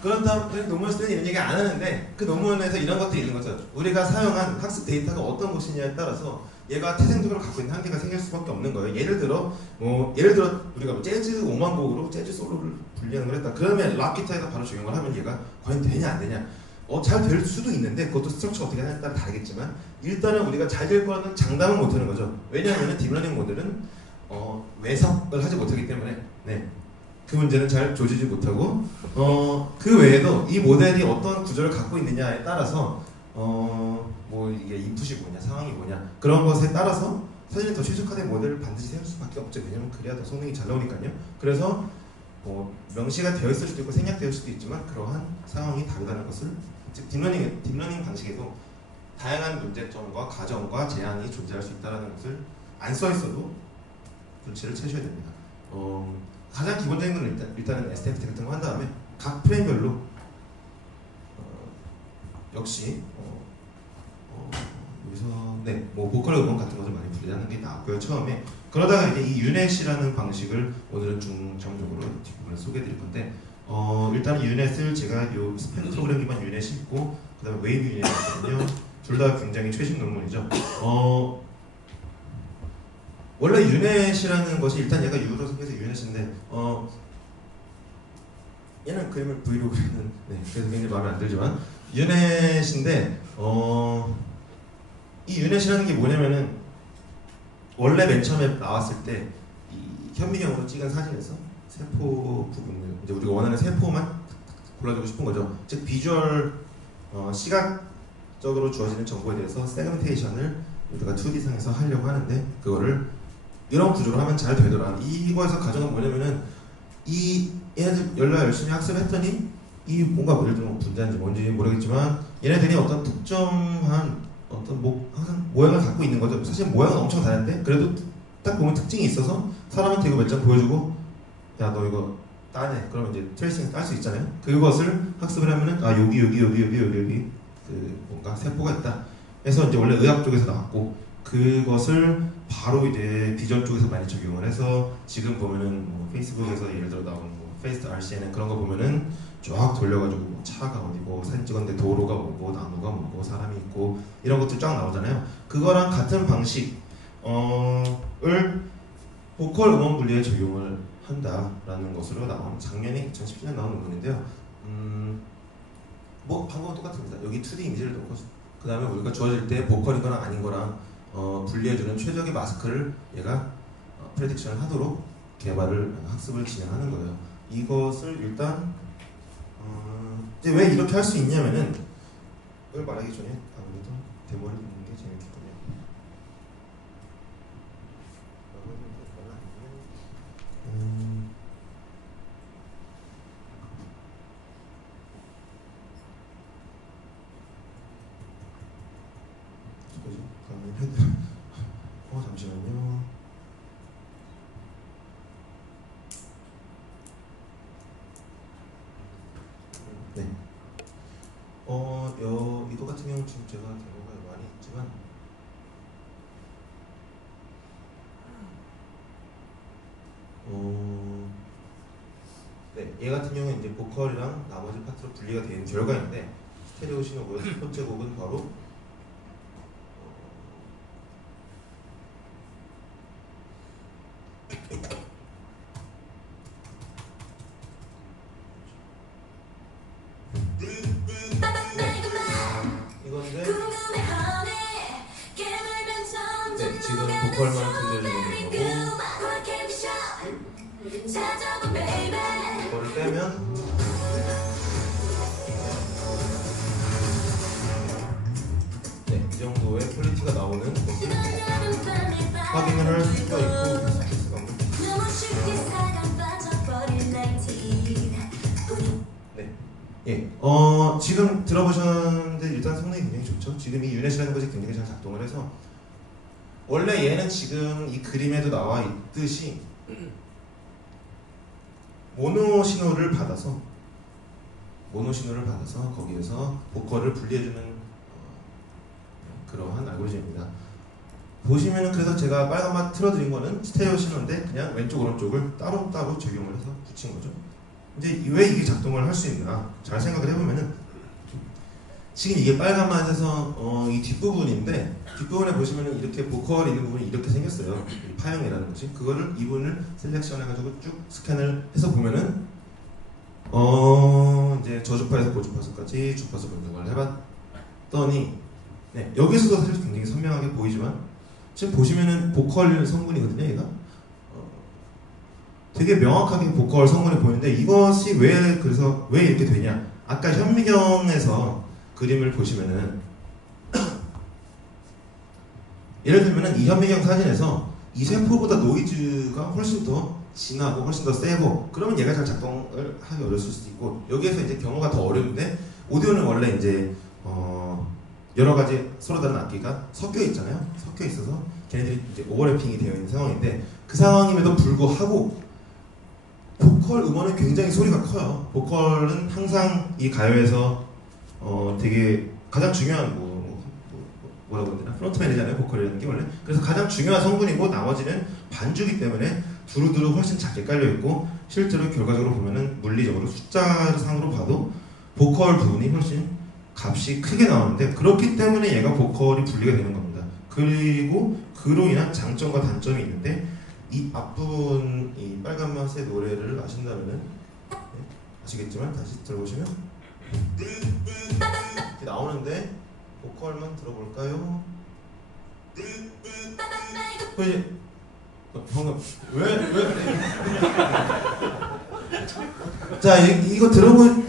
그렇다면 논문 쓸 때는 이런 얘기 안 하는데 그 논문에서 이런 것들이 있는 거죠. 우리가 사용한 학습 데이터가 어떤 것이냐에 따라서 얘가 태생적으로 갖고 있는 한계가 생길 수밖에 없는 거예요. 예를 들어 우리가 재즈 5만 곡으로 재즈 솔로를 분리하는 걸 했다. 그러면 락 기타에다 바로 적용을 하면 얘가 과연 되냐 안 되냐? 잘 될 수도 있는데 그것도 스트럭처가 어떻게 하냐에 따라 다르겠지만 일단은 우리가 잘 될 거라는 장담은 못하는 거죠. 왜냐하면 딥러닝 모델은 외석을 하지 못하기 때문에 그 문제는 잘 조지지 못하고 그 외에도 이 모델이 어떤 구조를 갖고 있느냐에 따라서 뭐 이게 인풋이 뭐냐 상황이 뭐냐 그런 것에 따라서 사실 더 최적화된 모델을 반드시 세울 수밖에 없죠. 왜냐면 그래야 더 성능이 잘 나오니까요. 그래서 명시가 되어 있을 수도 있고 생략되어 있을 수도 있지만 그러한 상황이 다르다는 것을 즉 딥러닝 방식에도 다양한 문제점과 가정과 제한이 존재할 수 있다는 것을 안 써 있어도 눈치를 채셔야 됩니다. 가장 기본적인 건 일단은 STM 같은 거 한 다음에 각 프레임별로 역시 여기서 뭐 보컬 음원 같은 것을 많이 분리하는 게 나왔고요. 처음에 그러다가 이제 이 유넷이라는 방식을 오늘은 중점적으로 뒷부분을 소개해드릴 건데 일단 유넷을 제가 요 스펙트로그램 기반 유넷이 있고 그 다음에 웨이브 유넷이 있거든요. 둘 다 굉장히 최신 논문이죠. 원래 유넷이라는 것이 일단 얘가 유로 속에서 유넷인데 얘는 그림을 V로 그리는 그래서 굉장히 마음에 안 들지만 유넷인데 이 유넷이라는 게 뭐냐면은 원래 맨 처음에 나왔을 때 이 현미경으로 찍은 사진에서 세포 부분을 이제 우리가 원하는 세포만 골라주고 싶은 거죠. 즉 비주얼 시각적으로 주어지는 정보에 대해서 세그멘테이션을 우리가 2D상에서 하려고 하는데 그거를 이런 구조로 하면 잘 되더라. 이거에서 가정은 뭐냐면은 이 얘네들 연락 열심히 학습했더니 이 뭔가 예를 들면 분자인지 뭔지 모르겠지만 얘네들이 어떤 특정한 어떤 항상 모양을 갖고 있는 거죠. 사실 모양은 엄청 다른데 그래도 딱 보면 특징이 있어서 사람한테 이거 몇 장 보여주고 야 너 이거 따네. 그러면 이제 트레이싱 딸 수 있잖아요. 그것을 학습을 하면은 아 여기 그 뭔가 세포가 있다. 그래서 이제 원래 의학 쪽에서 나왔고 그것을 바로 이제 비전 쪽에서 많이 적용을 해서 지금 보면은 뭐 페이스북에서 예를 들어 나오는 뭐 페이스트 RCNN 그런 거 보면은 쫙 돌려가지고 뭐 차가 어디고 사진 찍었는데 도로가 뭐고 나무가 뭐고 사람이 있고 이런 것들 쫙 나오잖아요. 그거랑 같은 방식을 보컬 음원 분리에 적용을 한다라는 것으로 나온 작년에 2017년 나온 논문인데요. 뭐 방법은 똑같습니다. 여기 2D 이미지를 넣고 그 다음에 우리가 주어질 때 보컬이거나 아닌 거랑 분리해주는 최적의 마스크를 얘가 프레딕션을 하도록 개발을 학습을 진행하는 거예요. 이것을 일단 이제 왜 이렇게 할 수 있냐면은 이걸 말하기 전에 아무래도 데모를 듣는 게 재밌겠군요. 잠시만요. 네. 이거 같은 경우는 지금 제가 데모가 많이 있지만 네, 얘 같은 경우는 이제 보컬이랑 나머지 파트로 분리가 되는 결과인데 스테레오 신호고요. 첫 번째 곡은 바로 이건데 네, 지금 보컬만 들려주는 거고 이거를 빼면 네, 이 정도의 퀄리티가 나오는 것을 확인을 할 수가 있고 네. 예. 지금 들어보셨는데 일단 성능이 굉장히 좋죠. 지금 이 유닛이라는 것이 굉장히 잘 작동을 해서 원래 얘는 지금 이 그림에도 나와 있듯이 모노 신호를 받아서 거기에서 보컬을 분리해주는 그러한 알고리즘입니다. 보시면은 그래서 제가 빨간맛 틀어드린 거는 스테레오 신호인데 그냥 왼쪽 오른쪽을 따로따로 적용을 해서 붙인 거죠. 이제 왜 이게 작동을 할 수 있나 잘 생각을 해보면은 지금 이게 빨간맛에서 이 뒷부분인데 뒷부분에 보시면은 이렇게 보컬 있는 부분이 이렇게 생겼어요. 이 파형이라는 것이 그거를 이 부분을 셀렉션 해가지고 쭉 스캔을 해서 보면은 이제 저주파에서 고주파수까지 주파수 분석을 해봤더니 네, 여기서도 사실 굉장히 선명하게 보이지만 지금 보시면은 보컬 성분이거든요. 얘가 되게 명확하게 보컬 성분이 보이는데 이것이 그래서 왜 이렇게 되냐? 아까 현미경에서 그림을 보시면은 예를 들면은 이 현미경 사진에서 이 세포보다 노이즈가 훨씬 더 진하고 훨씬 더 세고 그러면 얘가 잘 작동을 하기 어려울 수도 있고 여기에서 이제 경우가 더 어려운데 오디오는 원래 이제 여러 가지 서로 다른 악기가 섞여 있잖아요. 섞여 있어서 걔네들이 이제 오버래핑이 되어 있는 상황인데 그 상황임에도 불구하고 보컬 음원은 굉장히 소리가 커요. 보컬은 항상 이 가요에서 되게 가장 중요한 뭐라고 해야 되나? 프론트맨이잖아요. 보컬이라는 게 원래. 그래서 가장 중요한 성분이고 나머지는 반주기 때문에 두루두루 훨씬 작게 깔려있고 실제로 결과적으로 보면은 물리적으로 숫자상으로 봐도 보컬 부분이 훨씬 값이 크게 나오는데 그렇기 때문에 얘가 보컬이 분리가 되는 겁니다. 그리고 그로 인한 장점과 단점이 있는데 이 앞부분 이 빨간맛의 노래를 아신다면은 네, 아시겠지만 다시 들어보시면 이렇게 나오는데 보컬만 들어볼까요? 이제 방금 왜? 자 이거 들어본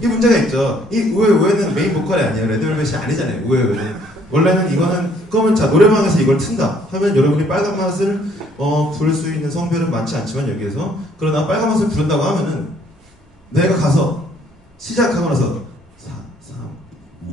이 문제가 있죠. 이 우에는 메인 보컬이 아니에요. 레드벨벳이 아니잖아요. 우에는 원래는 이거는 그러면 자 노래방에서 이걸 튼다 하면 여러분이 빨간맛을 부를 수 있는 성별은 많지 않지만 여기에서 그러나 빨간맛을 부른다고 하면은 내가 가서 시작하고 나서 4, 3,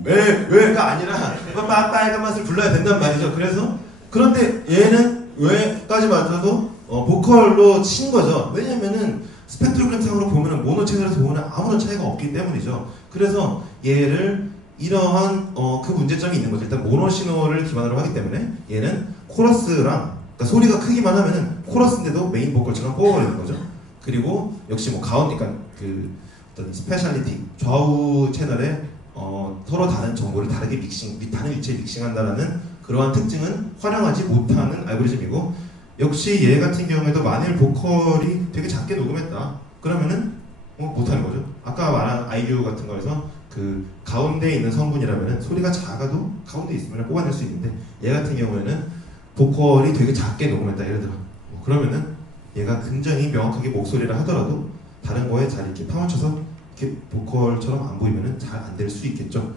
왜가 아니라 빨간맛을 불러야 된단 말이죠. 그래서 그런데 얘는 왜까지 맞춰도 보컬로 친 거죠. 왜냐면은 스펙트로그램 상으로 보면 모노 채널에서 보면 아무런 차이가 없기 때문이죠. 그래서 얘를 이러한 그 문제점이 있는 거죠. 일단 모노 신호를 기반으로 하기 때문에 얘는 코러스랑 그러니까 소리가 크기만 하면은 코러스인데도 메인 보컬처럼 뽑아버리는 거죠. 그리고 역시 뭐 가운데 그러니까 그 어떤 스페셜리티 좌우 채널에 서로 다른 정보를 다르게 다른 위치에 믹싱한다라는 그러한 특징은 활용하지 못하는 알고리즘이고, 역시 얘 같은 경우에도 만일 보컬이 되게 작게 녹음했다 그러면은 못하는 거죠. 아까 말한 아이유 같은 거에서 그 가운데에 있는 성분이라면은 소리가 작아도 가운데 있으면 뽑아낼 수 있는데, 얘 같은 경우에는 보컬이 되게 작게 녹음했다 예를 들어 그러면은 얘가 굉장히 명확하게 목소리를 하더라도 다른 거에 잘 이렇게 파묻혀서 이렇게 보컬처럼 안 보이면은 잘 안 될 수 있겠죠.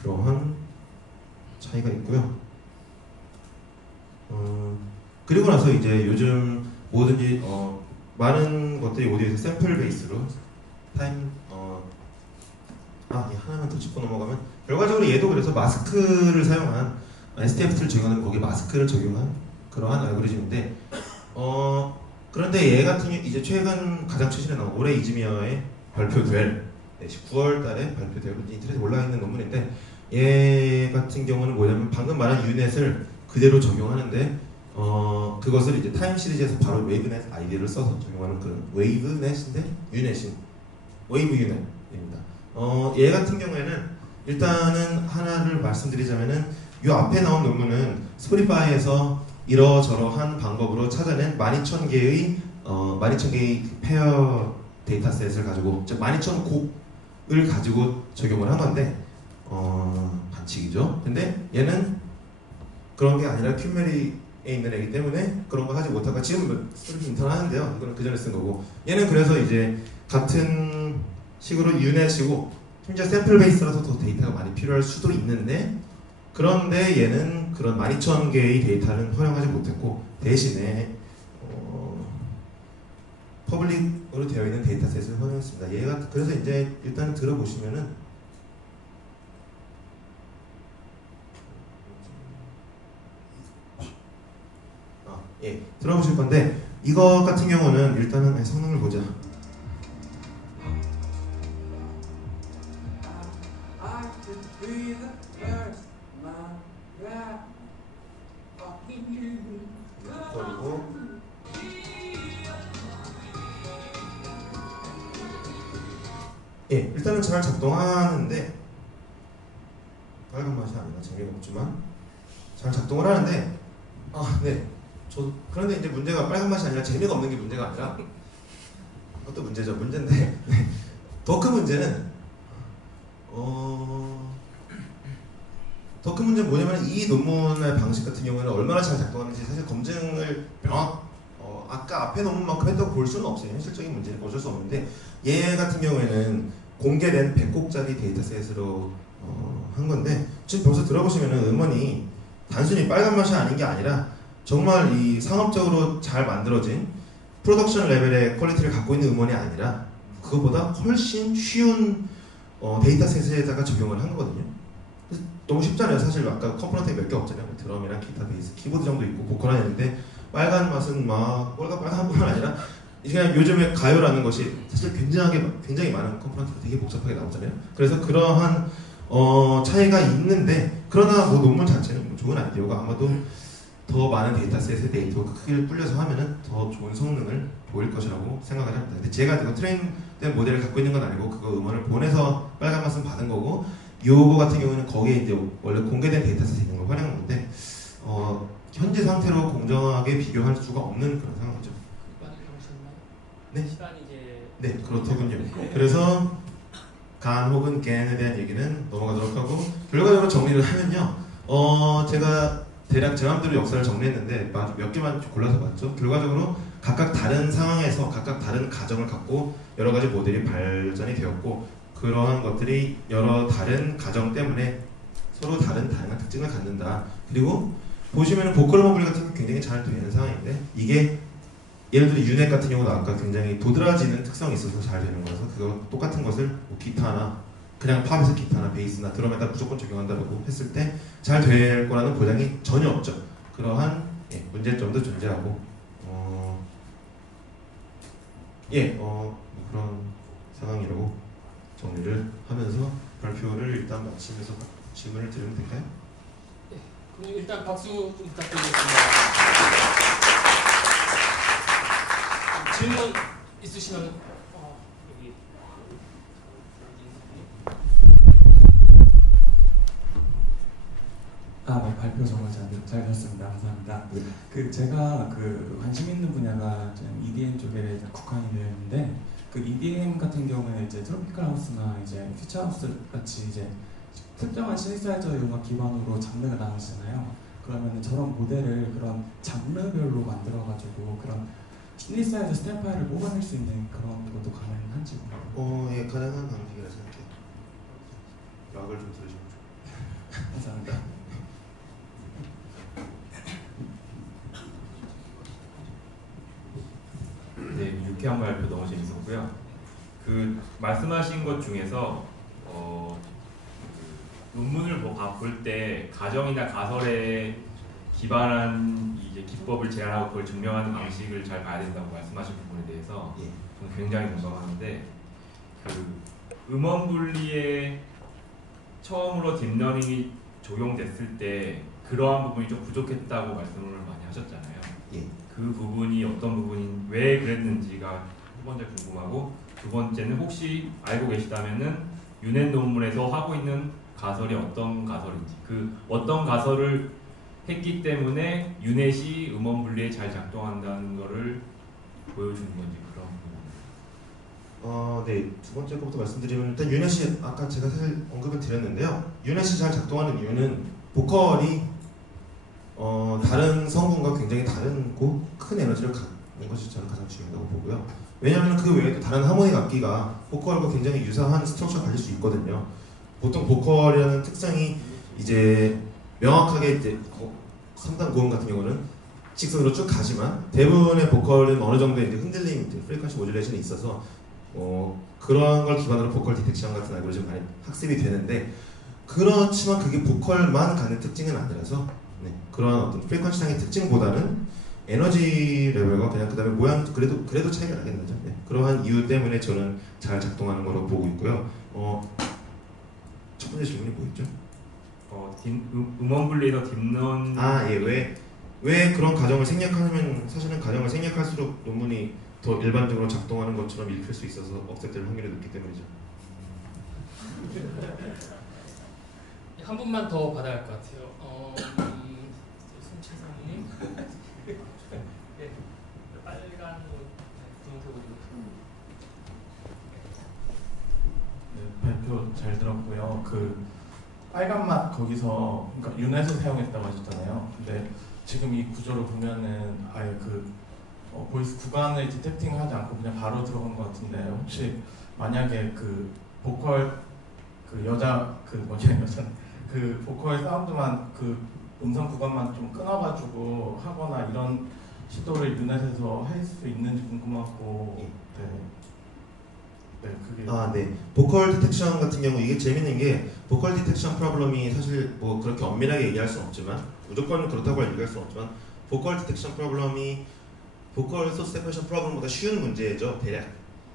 그러한 차이가 있고요. 그리고 나서 이제 요즘 뭐든지 많은 것들이 오디오에서 샘플 베이스로 타임 하나만 더 짚고 넘어가면, 결과적으로 얘도 그래서 마스크를 사용한 STF-를 적용하는 거기에 마스크를 적용한 그러한 알고리즘인데, 그런데 얘 같은 경우 이제 최근 가장 최신에 나온 올해 이즈미아에 발표될 9월 달에 발표될 인터넷에 올라와 있는 논문인데, 얘 같은 경우는 뭐냐면 방금 말한 유넷을 그대로 적용하는데 그것을 이제 타임 시리즈에서 바로 웨이브넷 아이디를 써서 적용하는 그런 웨이브넷인데 유넷인 웨이브 유넷입니다. 얘 같은 경우에는 일단은 하나를 말씀드리자면은 이 앞에 나온 논문은 스포티파이에서 이러저러한 방법으로 찾아낸 12,000개의 페어 데이터셋을 가지고, 즉 12,000곡을 가지고 적용을 한 건데 반칙이죠. 근데 얘는 그런 게 아니라 큐메리에 있는 애기 때문에 그런 거 하지 못하고 지금 스토리 인턴 하는데요. 이거는 그 전에 쓴 거고, 얘는 그래서 이제 같은 식으로 유넷이고 심지어 샘플 베이스라서 더 데이터가 많이 필요할 수도 있는데, 그런데 얘는 그런 12,000개의 데이터는 활용하지 못했고 대신에 퍼블릭으로 되어 있는 데이터셋을 활용했습니다. 얘가 그래서 이제 일단 들어보시면은 들어보실 건데, 이거 같은 경우는 일단은 성능을 보자. 그리고 일단은 잘 작동하는데, 빨간 맛이 아니라 재미가 없지만 잘 작동을 하는데, 그런데 이제 문제가 빨간 맛이 아니라 재미가 없는 게 문제가 아니라 그것도 문제죠. 문제인데 더 큰 문제는 더 큰 문제는 뭐냐면 이 논문의 방식 같은 경우에는 얼마나 잘 작동하는지 사실 검증을 아까 앞에 논문만큼 했다고 볼 수는 없어요. 현실적인 문제는 어쩔 수 없는데, 얘 같은 경우에는 공개된 100곡짜리 데이터셋으로 한 건데, 지금 벌써 들어보시면은 음원이 단순히 빨간 맛이 아닌 게 아니라 정말 이 상업적으로 잘 만들어진 프로덕션 레벨의 퀄리티를 갖고 있는 음원이 아니라 그것보다 훨씬 쉬운 데이터셋에다가 적용을 한 거거든요. 너무 쉽잖아요. 사실 아까 컴포넌트가 몇 개 없잖아요. 드럼이랑 기타, 베이스, 키보드 정도 있고 보컬 하나 있는데, 빨간 맛은 막 빨간 뿐만 아니라 그냥 요즘에 가요라는 것이 사실 굉장히 많은 컴포넌트가 되게 복잡하게 나오잖아요. 그래서 그러한 차이가 있는데, 그러나 뭐 논문 자체는 뭐 좋은 아이디어가 아마도 더 많은 데이터셋의 데이터가 크기를 불려서 하면은 더 좋은 성능을 보일 것이라고 생각을 합니다. 근데 제가 그 트레인된 모델을 갖고 있는 건 아니고 그거 음원을 보내서 빨간 맛은 받은 거고, 요거 같은 경우는 거기에 이제 원래 공개된 데이터셋이 있는 걸 활용한 건데 현재 상태로 공정하게 비교할 수가 없는 그런 상황이죠. 네? 네, 그렇더군요. 그래서 간 혹은 겐에 대한 얘기는 넘어가도록 하고, 결과적으로 정리를 하면요, 제가 대략 제 마음대로 역사를 정리했는데 몇 개만 골라서 봤죠. 결과적으로 각각 다른 상황에서 각각 다른 가정을 갖고 여러 가지 모델이 발전이 되었고, 그러한 것들이 여러 다른 가정 때문에 서로 다양한 특징을 갖는다. 그리고 보시면은 보컬 머블 같은 게 굉장히 잘 되는 상황인데, 이게 예를 들어 유넷 같은 경우는 아까 굉장히 도드라지는 특성이 있어서 잘 되는 거라서 그거 똑같은 것을 뭐 기타나 그냥 팝에서 기타나 베이스나 드럼에다 무조건 적용한다고 했을 때 잘 될 거라는 보장이 전혀 없죠. 그러한 문제점도 존재하고 예, 그런 상황이라고 정리를 하면서 발표를 일단 마치면서 질문을 드리면 될까요? 네, 그럼 일단 박수 좀 부탁드리겠습니다. 질문 있으시면 여기 네, 발표 정말 잘 들었습니다. 감사합니다. 그 제가 그 관심 있는 분야가 좀 EDM 쪽에 국한이 되어 있는데, 그 EDM 같은 경우에는 이제 트로피컬 하우스나 이제 퓨처 하우스 같이 이제 특정한 시니사이저 음악 기반으로 장르가 나오잖아요. 그러면 저런 모델을 그런 장르별로 만들어가지고 그런 시니사이저 스탬 파일을 뽑아낼 수 있는 그런 것도 가능한지. 예, 가능한 방식이라 생각해요. 락을 좀 들으시면 좋겠어요. 감사합니다. 네, 유쾌한 발표 너무 재밌었고요. 그 말씀하신 것 중에서 논문을 볼 때 가정이나 가설에 기반한 이제 기법을 제안하고 그걸 증명하는 방식을 잘 봐야 된다고 말씀하신 부분에 대해서 저는 굉장히 공감하는데, 그 음원 분리에 처음으로 딥러닝이 적용됐을 때 그러한 부분이 좀 부족했다고 말씀을 많이 하셨잖아요. 그 부분이 어떤 부분인 왜 그랬는지가 첫 번째 궁금하고, 두 번째는 혹시 알고 계시다면은 유넷 논문에서 하고 있는 가설이 어떤 가설인지, 그 어떤 가설을 했기 때문에 유넷이 음원 분리에 잘 작동한다는 것을 보여주는 건지, 그런 부분. 네, 두 번째 것부터 말씀드리면, 일단 유넷이 아까 제가 사실 언급을 드렸는데요. 유넷이 잘 작동하는 이유는 보컬이 다른 성분과 굉장히 다르고 큰 에너지를 갖는 것이 저는 가장 중요하다고 보고요. 왜냐하면 그 외에도 다른 하모닉 악기가 보컬과 굉장히 유사한 스트럭처를 가질 수 있거든요. 보통 보컬이라는 특성이 이제 명확하게 이제 3단 고음 같은 경우는 직선으로 쭉 가지만, 대부분의 보컬은 어느 정도의 이제 흔들림, 프리퀀시 모듈레이션이 있어서 그런 걸 기반으로 보컬 디텍션 같은 알고리즘이 많이 학습이 되는데, 그렇지만 그게 보컬만 갖는 특징은 아니라서 그런 어떤 프리퀀시상의 특징보다는 에너지 레벨과 그냥 그 다음에 모양 그래도 차이가 나겠는 거죠. 그러한 이유 때문에 저는 잘 작동하는 거로 보고 있고요. 첫 번째 질문이 뭐였죠? 음원 분리에서 딥런 왜 그런 가정을 생략하면, 사실은 가정을 생략할수록 논문이 더 일반적으로 작동하는 것처럼 읽힐 수 있어서 억셉될 확률이 높기 때문이죠. 한 분만 더 받아야 할 것 같아요. 손채성님. 네, 빨간 분홍색. 네, 발표 잘 들었고요. 그 빨간 맛 거기서 그러니까 유넷을 사용했다고 하셨잖아요. 근데 지금 이 구조를 보면은 아예 그 보이스 구간을 디텍팅하지 않고 그냥 바로 들어간 것 같은데, 혹시 만약에 그 보컬 그 여자 그 그 보컬 사운드만 그 음성 구간만 좀 끊어가지고 하거나 이런 시도를 유넷에서 할 수 있는지 궁금하고. 그게 보컬 디텍션 같은 경우 이게 재밌는 게, 보컬 디텍션 프로블럼이 사실 뭐 그렇게 엄밀하게 얘기할 수는 없지만, 무조건 그렇다고 얘기할 수는 없지만, 보컬 디텍션 프로블럼이 보컬 소스 세퍼레이션 프로블럼보다 쉬운 문제죠, 대략.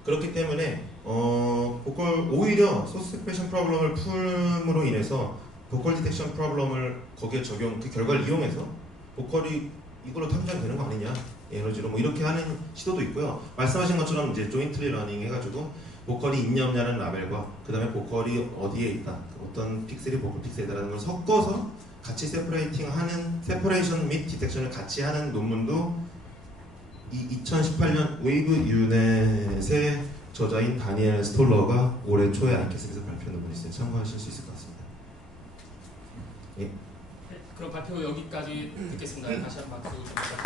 그렇기 때문에 오히려 소스 세퍼레이션 프로블럼을 풀음으로 인해서 보컬 디텍션 프로블럼을 거기에 그 결과를 이용해서 보컬이 이걸로 탐정되는 거 아니냐, 에너지로 뭐 이렇게 하는 시도도 있고요. 말씀하신 것처럼 이제 조인트리 러닝 해가지고 보컬이 있냐 없냐는 라벨과 그 다음에 보컬이 어디에 있다, 어떤 픽셀이 보컬 픽셀이다라는 걸 섞어서 같이 세퍼레이션 및 디텍션을 같이 하는 논문도 이 2018년 웨이브 유넷의 저자인 다니엘 스톨러가 올해 초에 아이캐슬에서 발표한 논문이 있어요. 참고하실 수 있을 것 같습니다. 예. 그럼 발표 여기까지 듣겠습니다. 다시 한번 박수 좀 부탁드립니다.